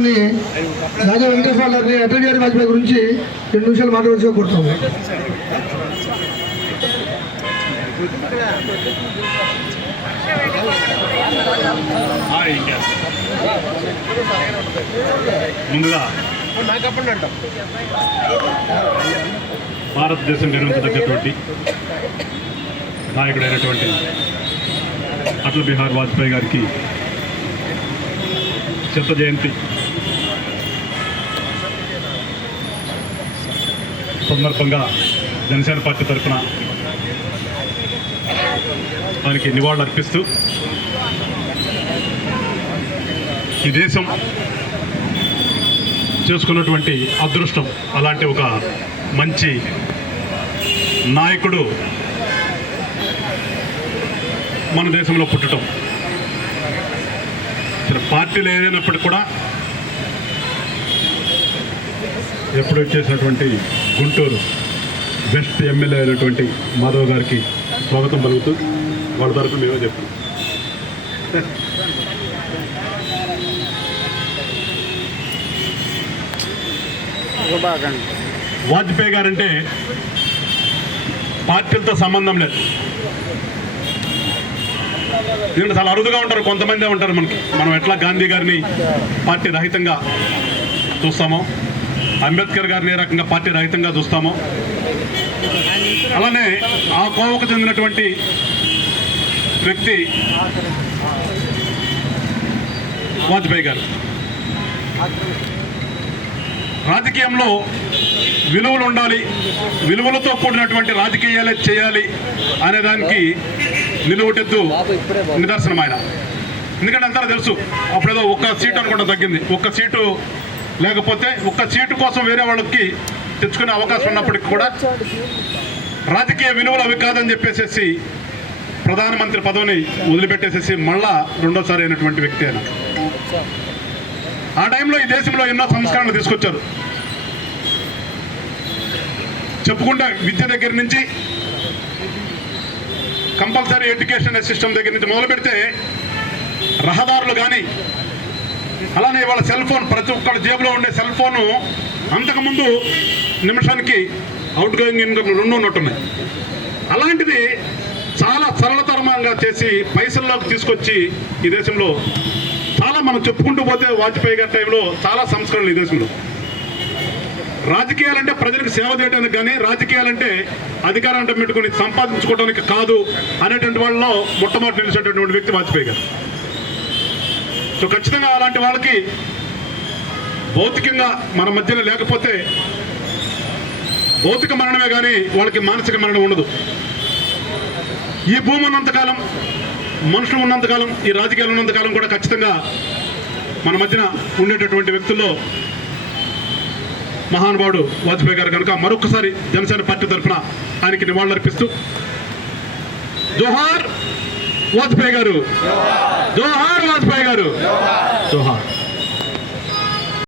మంది రాజా వెంకటేశ్వర గారిని అటల్ బిహారీ వాజ్పేయి గురించి రెండు నిమిషాలు మాట్లాడవలసిగా కోరుతాము ముందుగా భారతదేశం నిర్మించదగ్గటువంటి నాయకుడైనటువంటి అటల్ బిహార్ వాజ్పేయి గారికి శత జయంతి సందర్భంగా జనసేన పార్టీ తరఫున ఆయనకి నివాళులు అర్పిస్తూ ఈ దేశం చేసుకున్నటువంటి అదృష్టం అలాంటి ఒక మంచి నాయకుడు మన దేశంలో పుట్టడం. పార్టీలు ఏదైనప్పటికీ కూడా ఎప్పుడు వచ్చేసినటువంటి గుంటూరు బెస్ట్ ఎమ్మెల్యే అయినటువంటి మాధవ్ గారికి స్వాగతం పలుకుతూ వాళ్ళ తరఫు మేమే చెప్తాం. వాజ్పేయి గారంటే పార్టీలతో సంబంధం లేదు. దీంట్లో చాలా అరుదుగా ఉంటారు కొంతమందే ఉంటారు మనకి. మనం ఎట్లా గాంధీ గారిని పార్టీ రహితంగా చూస్తామో అంబేద్కర్ గారిని ఏ రకంగా పార్టీ రహితంగా చూస్తామో అలానే ఆ కోవకు చెందినటువంటి వ్యక్తి వాజ్పేయి గారు. రాజకీయంలో విలువలు ఉండాలి విలువలతో కూడినటువంటి రాజకీయాలే చేయాలి అనే దానికి నిలువుటెద్దు నిదర్శనం ఆయన ఎందుకంటే అంతా తెలుసు అప్పుడేదో ఒక్క సీటు అనుకుంటా తగ్గింది ఒక్క సీటు లేకపోతే ఒక్క సీటు కోసం వేరే వాళ్ళకి తెచ్చుకునే అవకాశం ఉన్నప్పటికీ కూడా రాజకీయ విలువలు అవి కాదని చెప్పేసేసి ప్రధానమంత్రి పదవిని వదిలిపెట్టేసేసి మళ్ళా రెండోసారి అయినటువంటి వ్యక్తి ఆయన. ఆ టైంలో ఈ దేశంలో ఎన్నో సంస్కరణలు తీసుకొచ్చారు. చెప్పుకుంటే విద్య దగ్గర నుంచి కంపల్సరీ ఎడ్యుకేషన్ సిస్టమ్ దగ్గర నుంచి మొదలు పెడితే రహదారులు కానీ అలానే ఇవాళ సెల్ ఫోన్ ప్రతి ఒక్కరి జేబులో ఉండే సెల్ ఫోను అంతకుముందు నిమిషానికి అవుట్ గోయింగ్ ఇన్కమ్ రెండు ఉన్నట్టున్నాయి అలాంటిది చాలా సరళతరమంగా చేసి పైసల్లోకి తీసుకొచ్చి ఈ దేశంలో చాలా మనం చెప్పుకుంటూ పోతే వాజ్పేయి గారి టైంలో చాలా సంస్కరణలు ఈ దేశంలో. రాజకీయాలంటే ప్రజలకు సేవ చేయడానికి కానీ రాజకీయాలంటే అధికారాన్ని పెట్టుకుని సంపాదించుకోవడానికి కాదు అనేటువంటి వాళ్ళలో మొట్టమొదటి నిలిచేటటువంటి వ్యక్తి వాజ్పేయి గారు. సో ఖచ్చితంగా అలాంటి వాళ్ళకి భౌతికంగా మన మధ్యన లేకపోతే భౌతిక మరణమే కానీ వాళ్ళకి మానసిక మరణం ఉండదు. ఈ భూమి ఉన్నంతకాలం మనుషులు ఉన్నంతకాలం ఈ రాజకీయాలు ఉన్నంతకాలం కూడా ఖచ్చితంగా మన మధ్యన ఉండేటటువంటి వ్యక్తుల్లో మహానుభావుడు వాజ్పేయి గారు కనుక మరొకసారి జనసేన పార్టీ తరఫున ఆయనకి నివాళులర్పిస్తూ జోహార్ వాజ్పేయి గారు. జోహార్ వాజ్పేయి గారు. జోహార్.